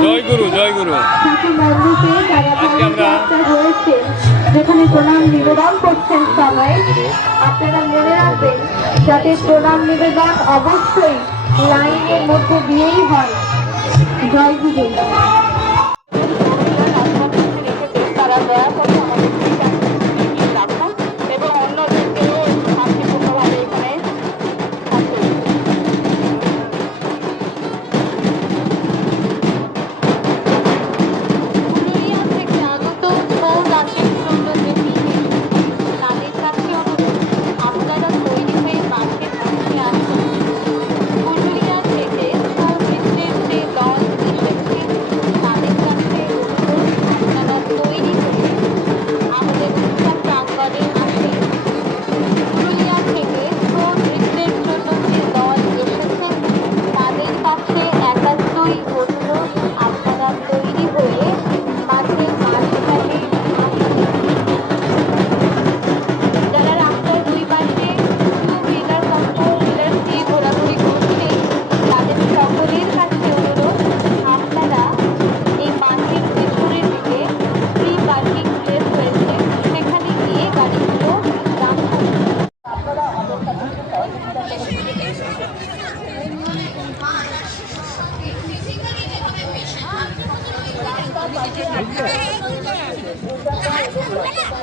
জয় গুরু জয় গুরু। আজকে আমরা যেখানে প্রণাম নিবেদন করছেন সবাই, আপনারা মনে রাখবেন যাতে প্রণাম নিবেদন অবশ্যই লাইনের মধ্যে দিয়েই হয়। জয় গুরু। তারা দয়া করে আমাদের রাখুন এবং অন্যদেরকেও শান্তিপূর্ণভাবে এখানে Thank you.